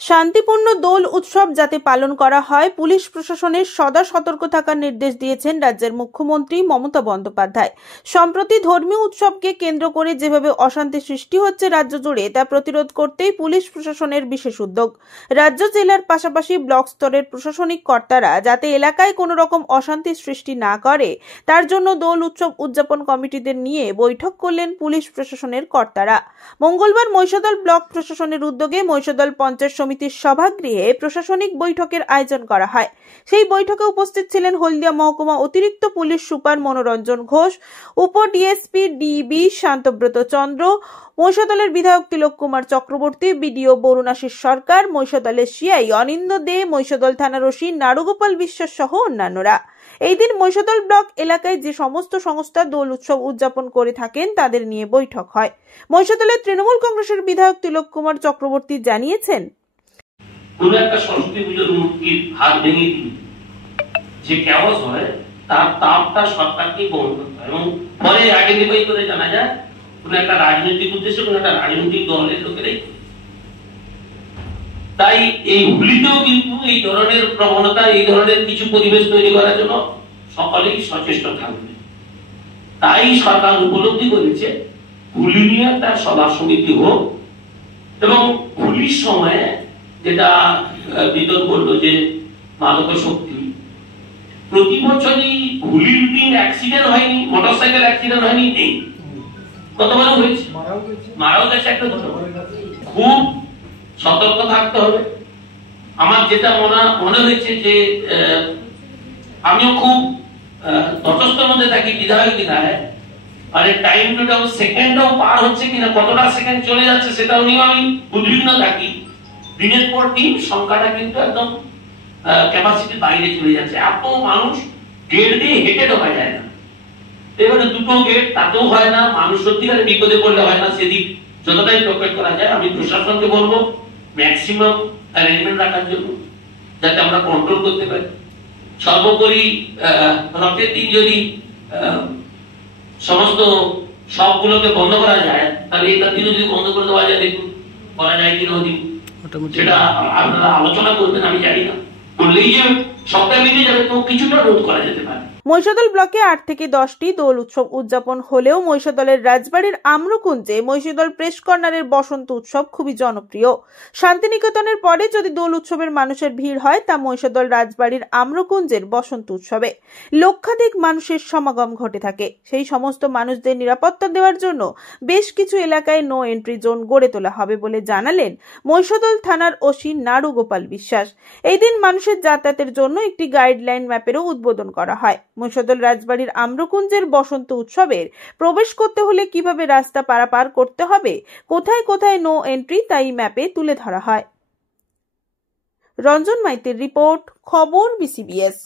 শান্তিপূর্ণ দোল উৎসব যাতে পালন করা হয়, পুলিশ প্রশাসনের সদা সতর্ক থাকার নির্দেশ দিয়েছেন রাজ্যের মুখ্যমন্ত্রী মমতা বন্দ্যোপাধ্যায়। সম্প্রতি ধর্মীয় উৎসবকে কেন্দ্র করে যেভাবে অশান্তি সৃষ্টি হচ্ছে রাজ্য জুড়ে, তা প্রতিরোধ করতেই পুলিশ প্রশাসনের বিশেষ উদ্যোগ। রাজ্য জেলার পাশাপাশি ব্লক স্তরের প্রশাসনিক কর্তারা যাতে এলাকায় কোনো রকম অশান্তি সৃষ্টি না করে, তার জন্য দোল উৎসব উদযাপন কমিটিদের নিয়ে বৈঠক করলেন পুলিশ প্রশাসনের কর্তারা। মঙ্গলবার মহিষাদল ব্লক প্রশাসনের উদ্যোগে মহিষাদল পঞ্চায়েত সমিতির সভাগৃহে প্রশাসনিক বৈঠকের আয়োজন করা হয়। সেই বৈঠকে উপস্থিত ছিলেন হলদিয়া মহকুমা অতিরিক্ত পুলিশ সুপার মনোরঞ্জন ঘোষ, উপ ডিএসপি ডিবি শান্তব্রত চন্দ্র, মহিষাদলের বিধায়ক তিলক কুমার চক্রবর্তী, বিডিও বরুণাশিস সরকার, মহিষাদলের সিআই অনিন্দ দে, মহিষাদল থানার ওসি নারুগোপাল বিশ্বাস সহ অন্যান্যরা। এই দিন মহিষাদল ব্লক এলাকায় যে সমস্ত সংস্থা দোল উৎসব উদযাপন করে থাকেন তাদের নিয়ে বৈঠক হয়। মহিষাদলের তৃণমূল কংগ্রেসের বিধায়ক তিলক কুমার চক্রবর্তী জানিয়েছেন, কোন একটা সরস্বতী পুজোর মূর্তির হাত ভেঙে দিল যে কেওয়াস হয়, তার তাপটা সরকারকেই বহন করতে হয় এবং পরে আইডেন্টিফাই করে জানা যায় কোন একটা রাজনৈতিক উদ্দেশ্যে কোন একটা রাজনৈতিক দলের লোকেরাই। তাই এই হুলিতেও কিন্তু এই ধরনের প্রবণতা, এই ধরনের কিছু পরিবেশ তৈরি করার জন্য সকলেই সচেষ্ট থাকবে। তাই সরকার উপলব্ধি করেছে হুলি নিয়ে একটা সভা সমিতি হোক এবং হুলির সময় যেটা বিতর্ক বললো যে মাদক শক্তি, প্রতি বছরই হুলির দিন অ্যাক্সিডেন্ট হয়নি, মোটরসাইকেল অ্যাক্সিডেন্ট হয়নি, নেই, কতবার হয়েছে, মারাও গেছে একটা দুটো। খুব সতর্ক থাকতে হবে। আমার যেটা মনে হয়েছে যে আমিও খুব তটস্থর মধ্যে থাকি, বিধায়ক, আর টাইম টু টাইম সেকেন্ডও পার হচ্ছে কিনা, কতটা সেকেন্ড চলে যাচ্ছে সেটাও নিয়ে আমি উদ্বিগ্ন থাকি। দিনের পর দিন সংখ্যাটা কিন্তু একদম ক্যাপাসিটির বাইরে চলে যাচ্ছে। এত মানুষ গেট দিয়ে হেঁটে ঢোকা যায় না, এবারে দুটো গেট তাতেও হয় না, মানুষ সত্যিকারে বিপদে পড়লে হয় না। সেদিক যতটাই প্রোটেক্ট করা যায় আমি প্রশাসনকে বলবো ম্যাক্সিমাম অ্যারেঞ্জমেন্ট রাখার জন্য, যাতে আমরা কন্ট্রোল করতে পারি। সর্বোপরি রথের দিন যদি সমস্ত সবগুলোকে বন্ধ করা যায়, তাহলে এটার দিনও যদি বন্ধ করে দেওয়া যায়, দেখুন করা যায় কিনা, সেটা আপনারা আলোচনা করবেন, আমি জানি না, করলেই যে সবটা মিলে যাবে তো কিছুটা রোধ করা যেতে পারে। মহিষাদল ব্লকে 8 থেকে 10টি দোল উৎসব উদযাপন হলেও মহিষাদলের রাজবাড়ির আম্রকুঞ্জে মহিষাদল প্রেস কর্নারের বসন্ত উৎসব খুবই জনপ্রিয়। শান্তিনিকেতনের পরে যদি দোল উৎসবের মানুষের ভিড় হয়, তা মহিষাদল রাজবাড়ির আম্রকুঞ্জের বসন্ত উৎসবে লক্ষাধিক মানুষের সমাগম ঘটে থাকে। সেই সমস্ত মানুষদের নিরাপত্তা দেওয়ার জন্য বেশ কিছু এলাকায় নো এন্ট্রি জোন গড়ে তোলা হবে বলে জানালেন মহিষাদল থানার ওসি নারুগোপাল বিশ্বাস। এই দিন মানুষের যাতায়াতের জন্য একটি গাইডলাইন ম্যাপেরও উদ্বোধন করা হয়। মহিষাদল রাজবাড়ির আম্রকুঞ্জের বসন্ত উৎসবের প্রবেশ করতে হলে কিভাবে রাস্তা পারাপার করতে হবে, কোথায় কোথায় নো এন্ট্রি, তাই ম্যাপে তুলে ধরা হয়। রঞ্জন মাইতির রিপোর্ট, খবর বিসিবিএস।